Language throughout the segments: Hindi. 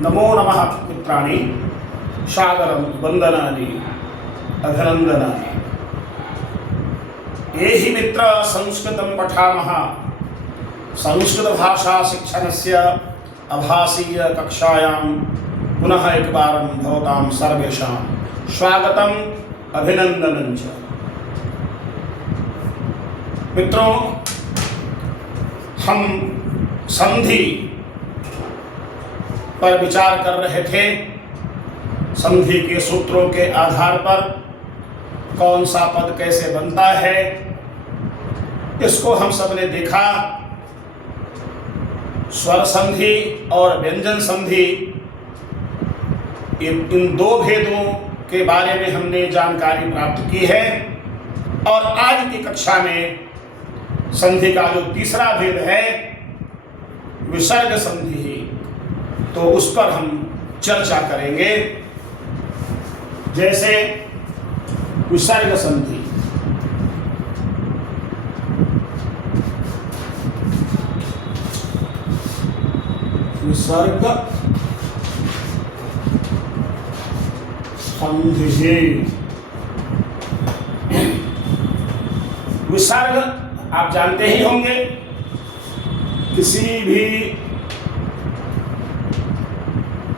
नमो नमः मित्राणि सादरं वंदनानि अभिनंदनानि। ये हि मित्र संस्कृतं पठामः संस्कृतभाषा शिक्षणस्य आभासीय कक्षायां पुनः एकवारं भवतां सर्वेषां स्वागतम् अभिनंदनं च। मित्रों, हम संधि पर विचार कर रहे थे। संधि के सूत्रों के आधार पर कौन सा पद कैसे बनता है, इसको हम सब ने देखा। स्वर संधि और व्यंजन संधि, इन दो भेदों के बारे में हमने जानकारी प्राप्त की है। और आज की कक्षा में संधि का जो तीसरा भेद है विसर्ग संधि, तो उस पर हम चर्चा करेंगे। जैसे विसर्ग संधि, विसर्ग संधि। विसर्ग आप जानते ही होंगे, किसी भी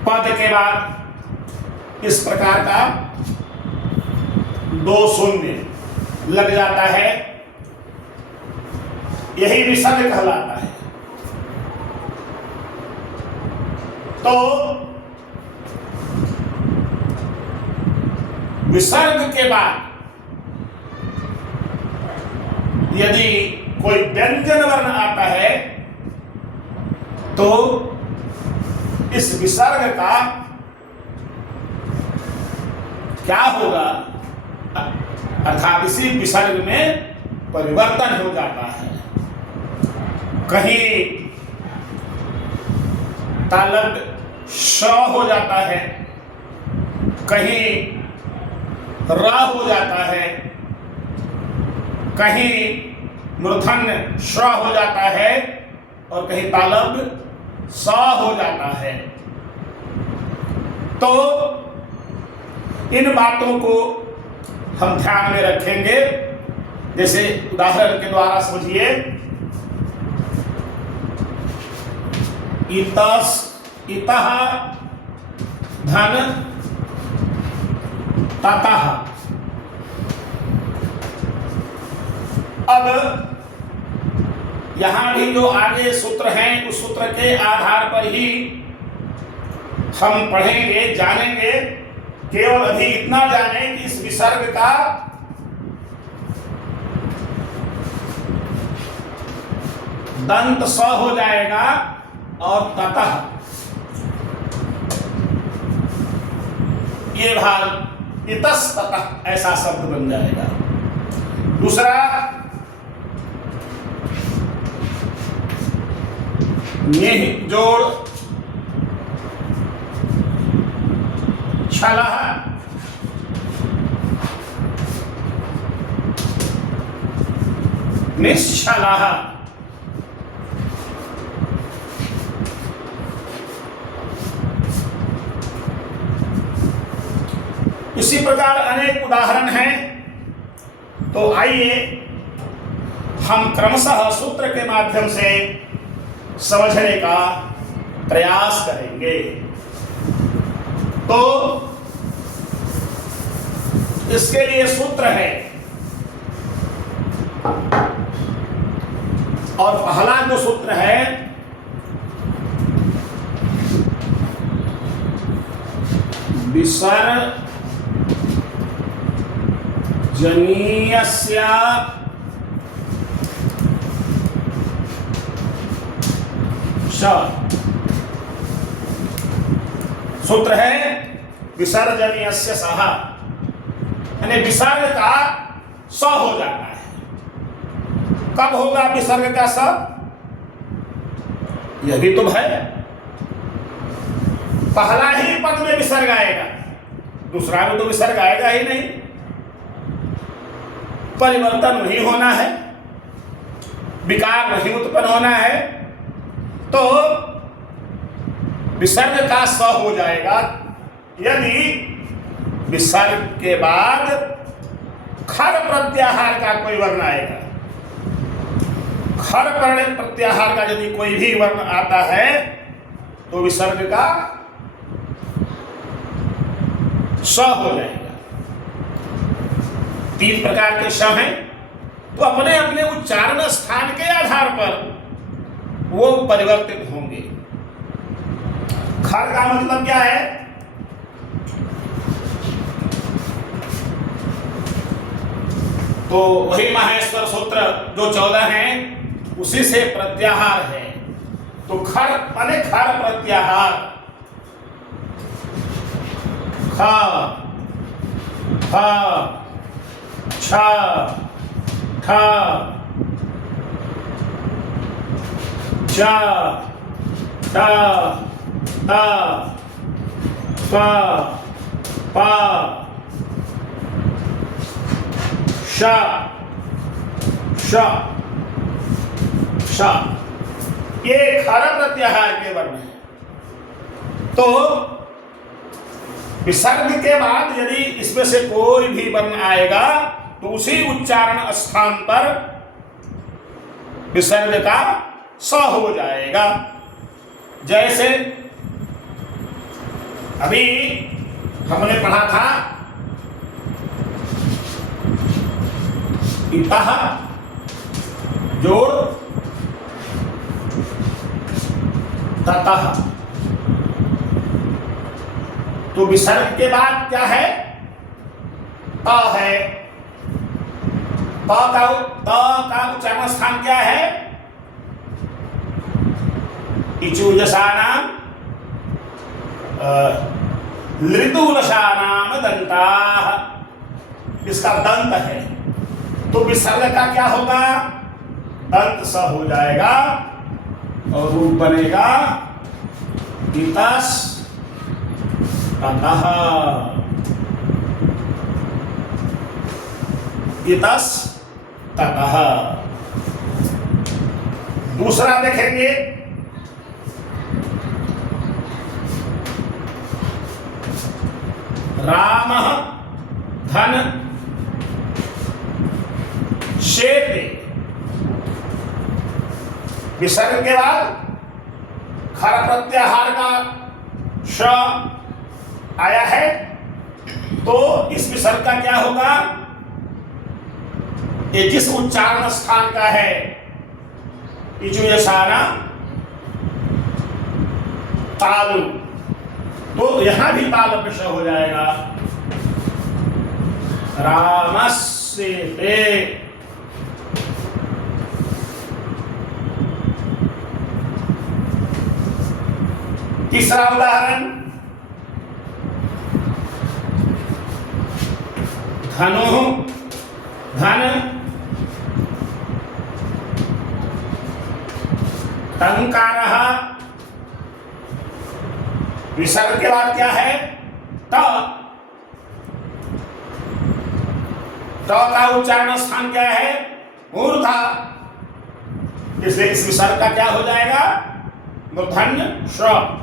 पद के बाद इस प्रकार का दो शून्य लग जाता है, यही विसर्ग कहलाता है। तो विसर्ग के बाद यदि कोई व्यंजन वर्ण आता है तो इस विसर्ग का क्या होगा, अर्थात इसी विसर्ग में परिवर्तन हो जाता है। कहीं तालव्य श हो जाता है, कहीं र हो जाता है, कहीं मूर्धन्य श हो जाता है और कहीं तालव्य स हो जाता है। तो इन बातों को हम ध्यान में रखेंगे। जैसे उदाहरण के द्वारा समझिए, इतः धन ततः। अब यहां भी जो आगे सूत्र हैं, उस सूत्र के आधार पर ही हम पढ़ेंगे, जानेंगे। केवल अभी इतना जाने कि इस विसर्ग का दंत स हो जाएगा और ततः ये भाग इतस्ततः ऐसा शब्द बन जाएगा। दूसरा ये जोड़ छलह निश्छलह। इसी प्रकार अनेक उदाहरण हैं। तो आइए हम क्रमशः सूत्र के माध्यम से समझने का प्रयास करेंगे। तो इसके लिए सूत्र है, और पहला जो सूत्र है विसर्जनीयस्य सूत्र है विसर्जनीयस्य सः, यानी विसर्ग का स हो जाता है। कब होगा विसर्ग का स? यह भी तो है, पहला ही पद में विसर्ग आएगा, दूसरा में तो विसर्ग आएगा ही नहीं। परिवर्तन नहीं होना है, विकार नहीं उत्पन्न होना है। तो विसर्ग का स हो जाएगा यदि विसर्ग के बाद खर प्रत्याहार का कोई वर्ण आएगा। खर प्रत्याहार का यदि कोई भी वर्ण आता है तो विसर्ग का स हो जाएगा। 3 प्रकार के स हैं, तो अपने अपने उच्चारण स्थान के आधार पर वो परिवर्तित होंगे। खर का मतलब क्या है? तो वही माहेश्वर सूत्र जो 14 हैं उसी से प्रत्याहार है। तो खर माने खर प्रत्याहार, ख फ छ ठ च ट ट प प श श श ये खर प्रत्याहार के वर्ण हैं। तो विसर्ग के बाद यदि इसमें से कोई भी वर्ण आएगा तो उसी उच्चारण स्थान पर विसर्ग का स हो जाएगा। जैसे अभी हमने पढ़ा था इतः जोड़ ततः, तो विसर्ग के बाद क्या है? त है। त का उच्चारण स्थान क्या है? इचुजसानाम लृतुलसानाम दंताः, इसका दंत है। तो विसर्ग का क्या होगा? दंत स हो जाएगा और रूप बनेगा इतस् ततः। इतस् ततः। दूसरा देखेंगे, रामः धन शेते, विसर्ग के बाद खर प्रत्याहार का श आया है, तो इस विसर्ग का क्या होगा? ये जिस उच्चारण स्थान का है इचुयसाना तालु, तो यहां भी ताल विषय हो जाएगा। रामस्य ते, तीसरा उदाहरण धनु धन टंकारः, विसर्ग के बाद क्या है? त। त का उच्चारण स्थान क्या है? मूर्धा, इसलिए इस विसर्ग का क्या हो जाएगा? मूर्धन्य श्र।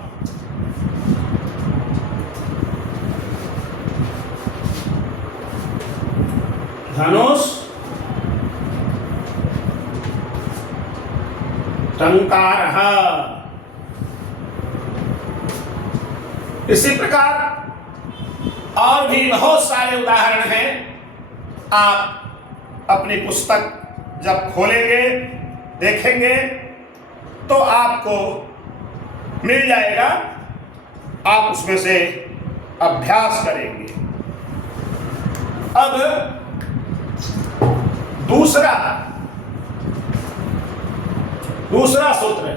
धनुष टंकारः। इसी प्रकार और भी बहुत सारे उदाहरण हैं। आप अपनी पुस्तक जब खोलेंगे देखेंगे तो आपको मिल जाएगा, आप उसमें से अभ्यास करेंगे। अब दूसरा सूत्र है।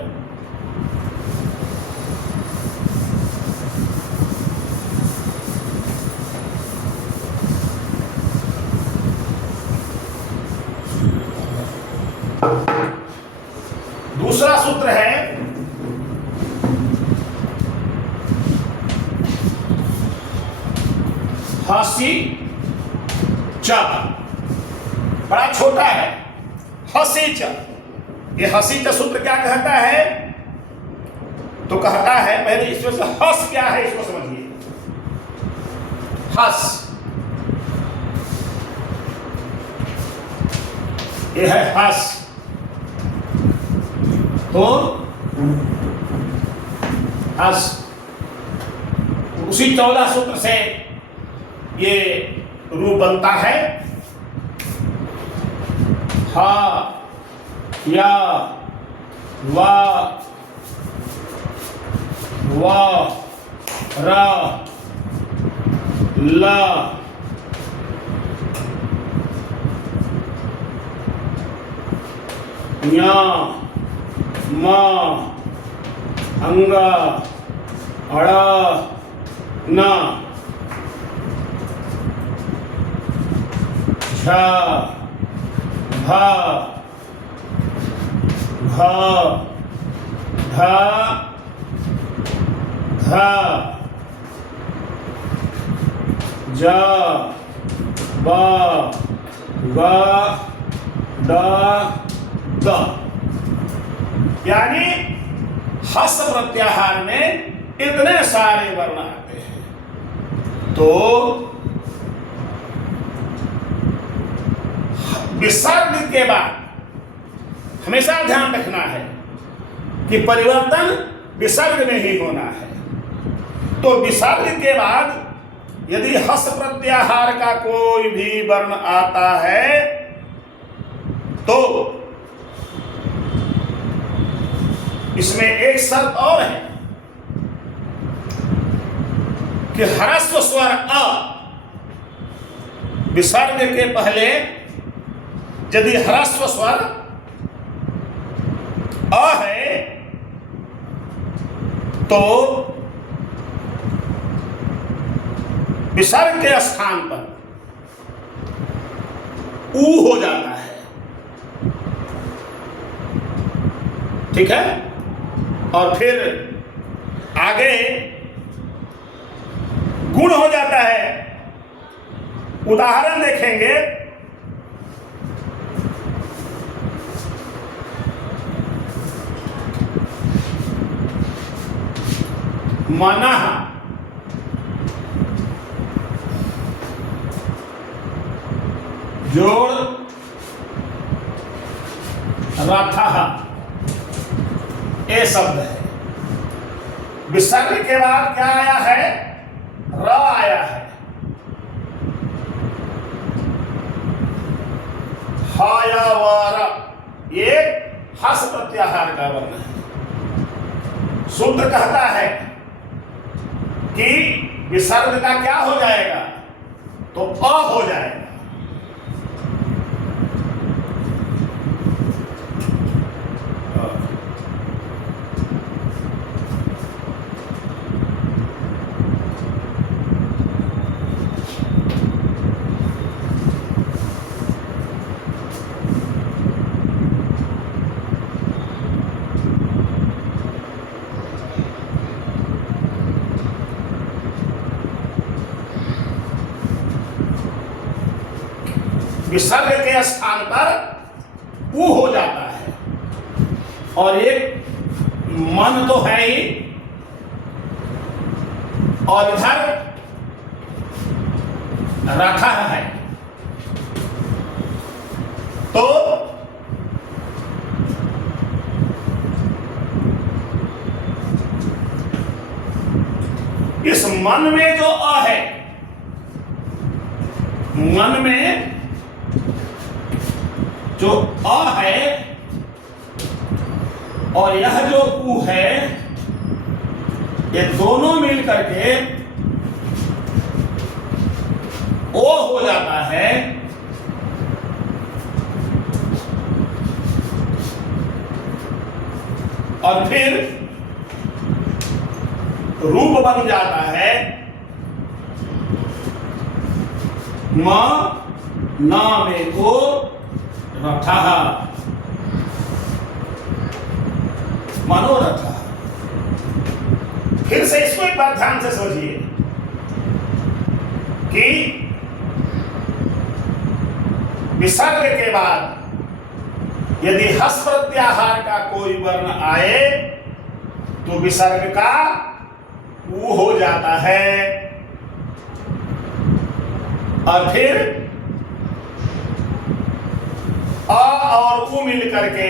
दूसरा सूत्र है हसी च, बड़ा छोटा है हसी च। ये हसी च सूत्र क्या कहता है? तो कहता है पहले इसमें से हस क्या है इसको समझिए। हस ये है हस। तो हस उसी 14 सूत्र से ये रूप बनता है। हा या वा वा रा ला न्या मा अंगा अड़ा ना झा भा भा धा धा जा बा गा डा द। यानी हस प्रत्याहार में इतने सारे वर्ण आते हैं। तो विसर्ग के बाद हमेशा ध्यान रखना है कि परिवर्तन विसर्ग में ही होना है। तो विसर्ग के बाद यदि हस प्रत्याहार का कोई भी वर्ण आता है तो इसमें एक शर्त और है कि ह्रस्व स्वर अ विसर्ग के पहले यदि ह्रस्व स्वर अ है तो विसर्ग के स्थान पर ऊ हो जाता है। ठीक है। और फिर आगे गुण हो जाता है। उदाहरण देखेंगे। मनः जोड़ रथः ये शब्द है। विसर्ग के बाद क्या आया है? र आया है। हा या व र ये हस प्रत्याहार का वर्ण है। सूत्र कहता है कि विसर्ग का क्या हो जाएगा? तो अ हो जाएगा। विसर्ग के स्थान पर ऊ हो जाता है। और एक मन तो है ही और इधर रखा है। तो इस मन में जो अ है, मन में जो अ है और यह जो ऊ है, ये दोनों मिल करके ओ हो जाता है। और फिर रूप बन जाता है म ना में को रथः मनोरथ। फिर से इसको एक बात ध्यान से समझिए कि विसर्ग के बाद यदि हस प्रत्याहार का कोई वर्ण आए तो विसर्ग का ऊ हो जाता है, और फिर अ और उ मिल करके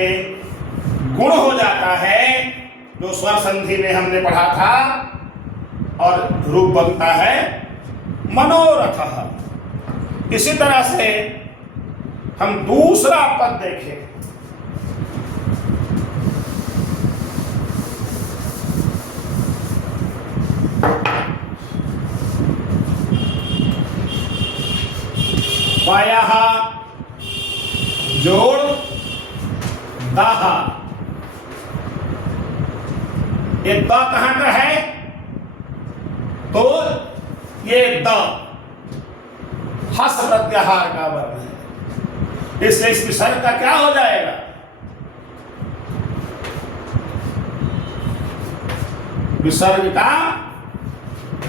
गुण हो जाता है, जो स्वर संधि में हमने पढ़ा था, और रूप बनता है मनोरथ। इसी तरह से हम दूसरा पद देखें। पायः जोड़ दाह। ये द कहां का है? तो ये द हस प्रत्याहार का वर्ण है, इसलिए इस विसर्ग का क्या हो जाएगा? विसर्ग का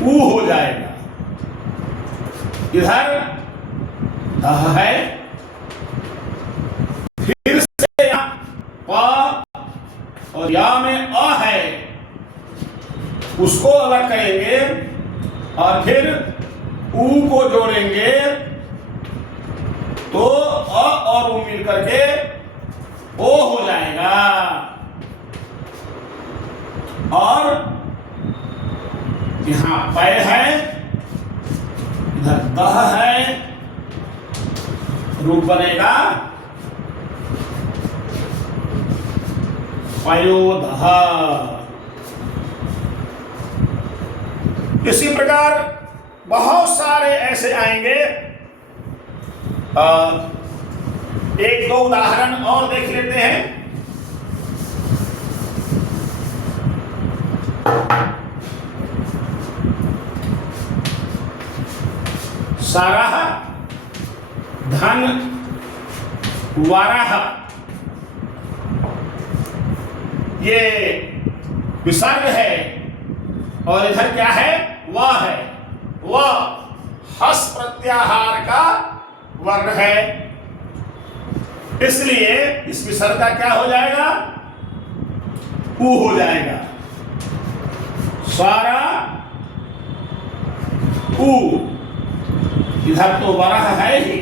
ऊ हो जाएगा। इधर दह है, फिर से प और या में अ है, उसको अलग करेंगे और फिर ऊ को जोड़ेंगे, तो अ और ऊ मिल करके ओ हो जाएगा। और यहां पै है, इधर दह है, रूप बनेगा पयोदह। इसी प्रकार बहुत सारे ऐसे आएंगे। एक दो उदाहरण और देख लेते हैं। साराह, धन, वाराह, ये विसर्ग है, और इधर क्या है? वह है। वह हस प्रत्याहार का वर्ण है, इसलिए इस विसर्ग का क्या हो जाएगा? ऊ हो जाएगा। सारा ऊ, इधर तो वराह है ही।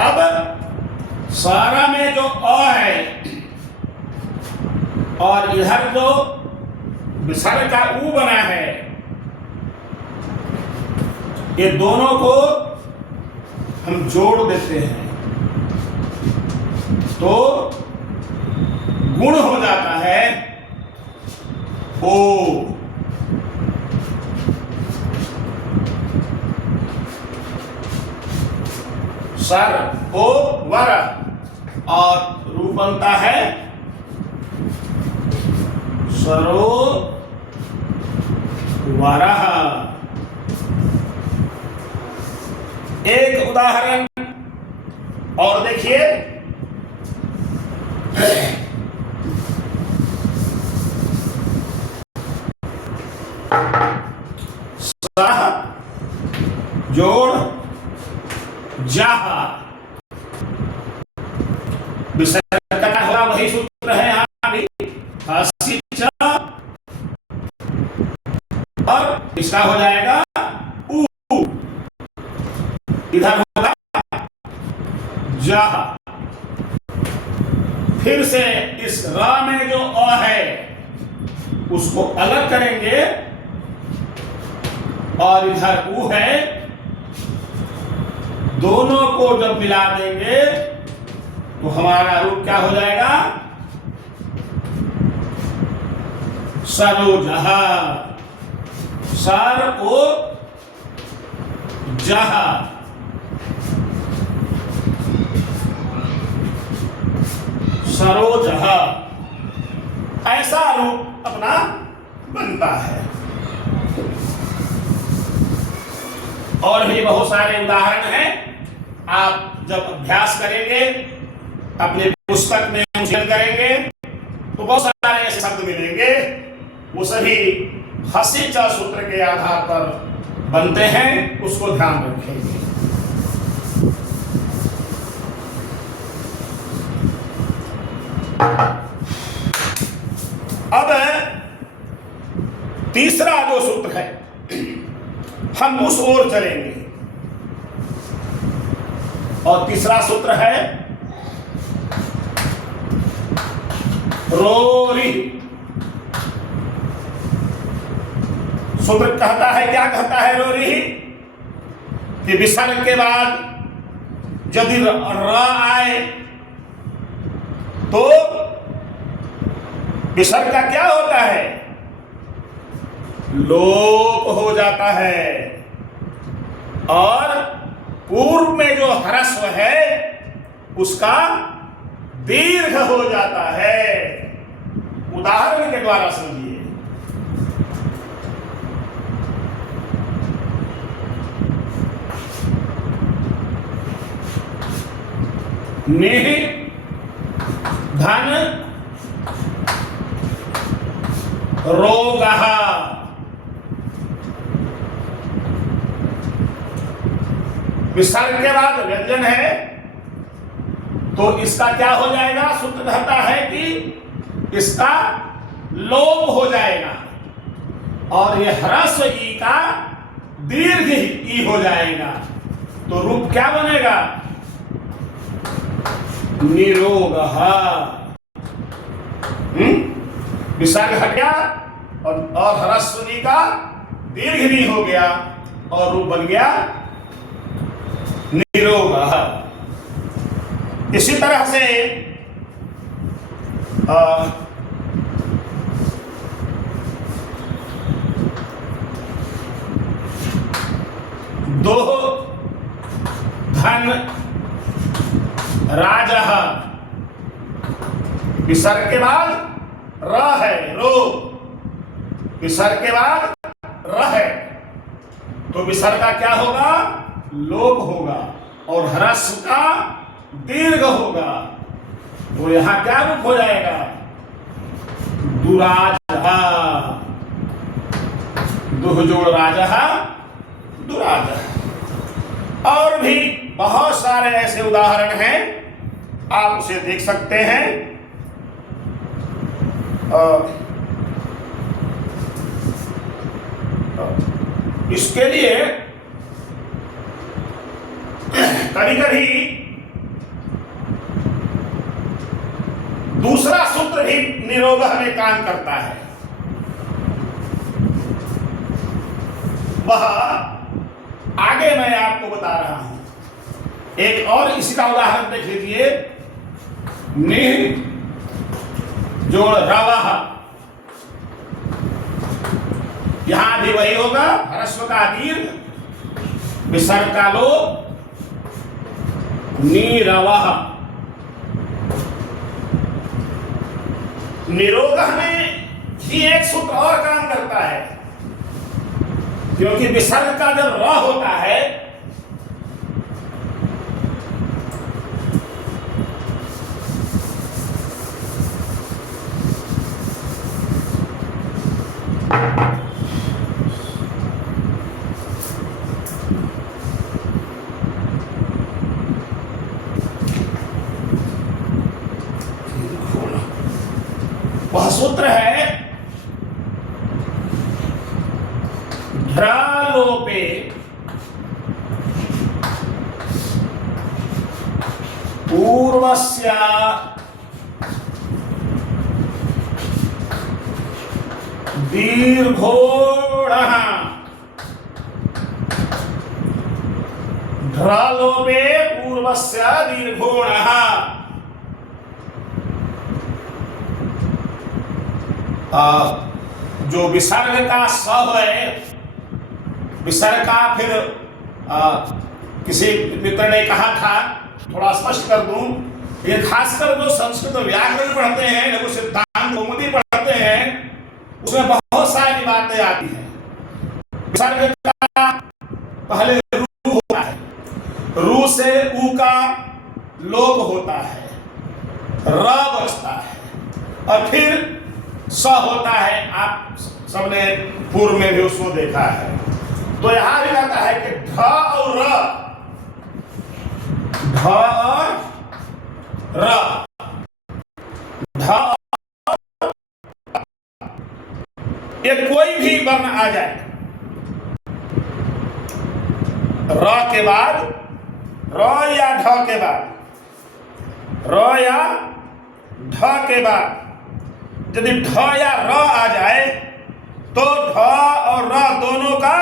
अब सारा में जो अ है और इधर जो विसर्ग का ऊ बना है, ये दोनों को हम जोड़ देते हैं तो गुण हो जाता है ओ। सर ओ वर, और रूप बनता है सरो वरः। एक उदाहरण और देखिए। सह जोड़ जाह, विसर्ग का होगा वही सूत्र है यहां भी, और इसका हो जाएगा ऊ, इधर होगा जाह। फिर से इस रा में जो अ है उसको अलग करेंगे, और इधर ऊ है, दोनों को जब मिला देंगे तो हमारा रूप क्या हो जाएगा? सरोजः। सर ओ जह, सरोजः, ऐसा रूप अपना बनता है। और भी बहुत सारे उदाहरण हैं। आप जब अभ्यास करेंगे, अपने पुस्तक में अध्ययन करेंगे, तो बहुत सारे ऐसे शब्द मिलेंगे, वो सभी हसी च सूत्र के आधार पर बनते हैं, उसको ध्यान रखेंगे। तीसरा जो सूत्र है हम उस ओर चलेंगे, और तीसरा सूत्र है रोरी। सूत्र कहता है, क्या कहता है रोरी, कि विसर्ग के बाद यदि र आए तो विसर्ग का क्या होता है, लोप हो जाता है, और पूर्व में जो ह्रस्व है उसका दीर्घ हो जाता है। उदाहरण के द्वारा समझिए। निह धन रोगः, विसर्ग के बाद व्यंजन है तो इसका क्या हो जाएगा, सूत्र कहता है कि इसका लोप हो जाएगा, और यह ह्रस्व ई का दीर्घ ई हो जाएगा, तो रूप क्या बनेगा, निरोगः। विसर्ग हट गया और ह्रस्व ई का दीर्घ भी हो गया, और रूप बन गया निरोगः। इसी तरह से दो धन राजः, विसर्ग के बाद र है, रो, विसर्ग के बाद र है, तो विसर्ग का क्या होगा, लोप होगा, और ह्रस्व का दीर्घ होगा, तो यहां क्या रूप हो जाएगा, दुराजः। दुह जोड़ राजः, दुराजः। और भी बहुत सारे ऐसे उदाहरण हैं, आप उसे देख सकते हैं। इसके लिए कभी-कभी दूसरा सूत्र भी निरोगः में काम करता है। वह आगे मैं आपको बता रहा हूं। एक और इसी का उदाहरण देख लीजिए। निह जोड़ रवः, यहां भी वही होगा, ह्रस्व का दीर्घ, विसर्ग का लोप, निरवः। निरोगः में ही एक सूत्र और काम करता है, क्योंकि विसर्ग का जब र होता है वह सूत्र है ध्रालोपे पूर्वस्य दीर्घोणः, ध्रालोपे पूर्वस्य दीर्घोणः। जो विसर्ग का स है, विसर्ग का फिर किसी मित्र ने कहा था, थोड़ा स्पष्ट कर दूं, ये खासकर जो संस्कृत व्याकरण पढ़ते हैं, लघु सिद्धांत कौमुदी पढ़ते हैं, उसमें बहुत सारी बातें आती हैं। विसर्ग का पहले रू होता है, रू से ऊ का लोप होता है, र बचता है, और फिर स होता है। आप सबने पूर्व में भी उसको देखा है। तो यहां भी कहता है कि ढ और र, ढ और र, ढ ये कोई भी वर्ण आ जाए, र के बाद, र या ढ के बाद, र या ढ के बाद यदि ढ या र आ जाए तो ढ और र दोनों का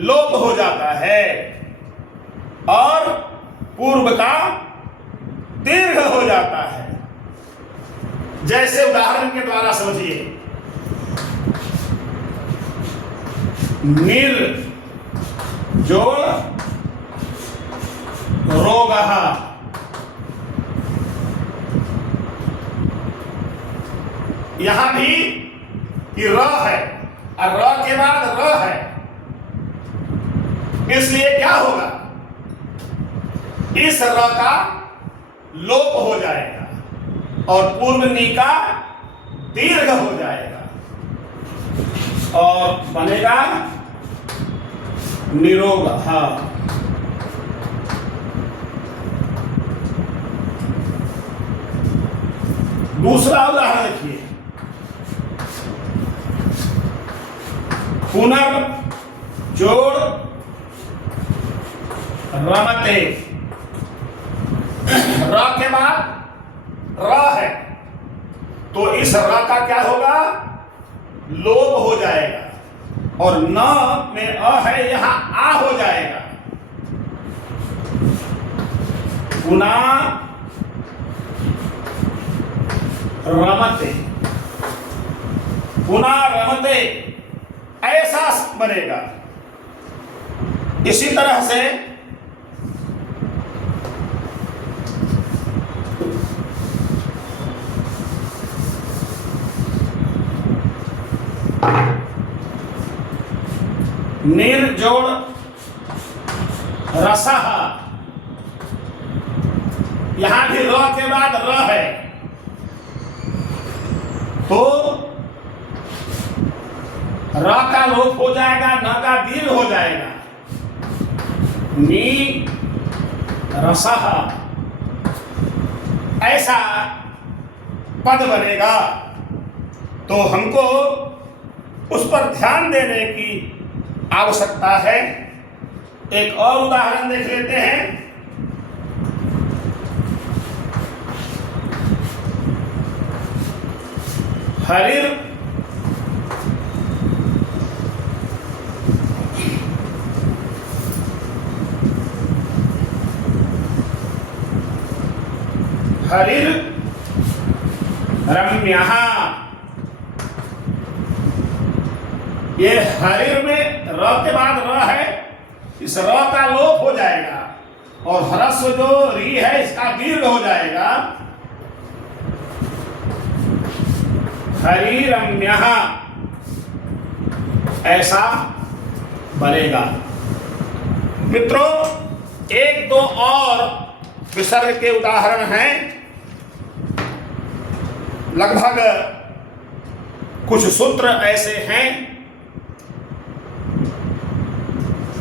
लोप हो जाता है और पूर्व का दीर्घ हो जाता है। जैसे उदाहरण के द्वारा समझिए, निर जोड़ रोगः, यहां भी कि र है और र के बाद र है, इसलिए क्या होगा, इस र का लोप हो जाएगा और पूर्व नी का दीर्घ हो जाएगा और बनेगा निरोगः। दूसरा उदाहरण देखिए, पुनर् जोड़ रमते, र के बाद र है तो इस र का क्या होगा, लोप हो जाएगा और न में अ है, यहां आ हो जाएगा। पुनः रमते, पुनः रमते ऐसा बनेगा। इसी तरह से निर्जोड़ रसः, यहां भी र के बाद र है तो र का लोप हो जाएगा, न का दीर्घ हो जाएगा, नी रसः ऐसा पद बनेगा। तो हमको उस पर ध्यान देने की आवश्यकता है। एक और उदाहरण देख लेते हैं। हरिर हरिर रम्यः, ये हरिर में र के बाद र है, इस र का लोप हो जाएगा और ह्रस्व जो री है इसका दीर्घ हो जाएगा। हरिरम्यः ऐसा बनेगा। मित्रों, एक दो और विसर्ग के उदाहरण हैं, लगभग कुछ सूत्र ऐसे हैं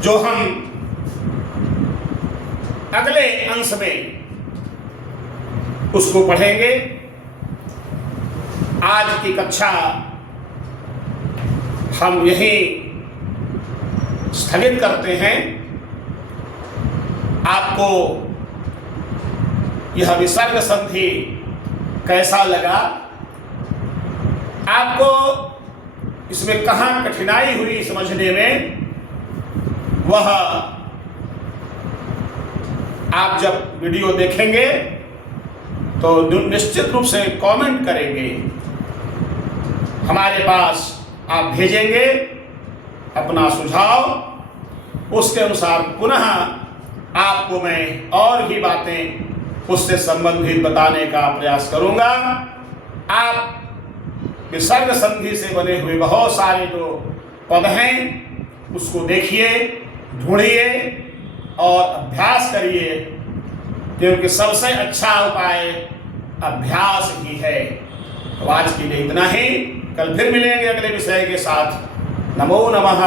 जो हम अगले अंश में उसको पढ़ेंगे। आज की कक्षा हम यहीं स्थगित करते हैं। आपको यह विसर्ग संधि कैसा लगा, आपको इसमें कहाँ कठिनाई हुई समझने में, वह आप जब वीडियो देखेंगे तो निश्चित रूप से कमेंट करेंगे, हमारे पास आप भेजेंगे अपना सुझाव, उसके अनुसार पुनः आपको मैं और भी बातें उससे संबंधित बताने का प्रयास करूंगा। आप विसर्ग संधि से बने हुए बहुत सारे जो पद हैं उसको देखिए, ढूंढिए और अभ्यास करिए, क्योंकि सबसे अच्छा उपाय अभ्यास ही है। तो आज के लिए इतना ही, कल फिर मिलेंगे अगले विषय के साथ। नमो नमः।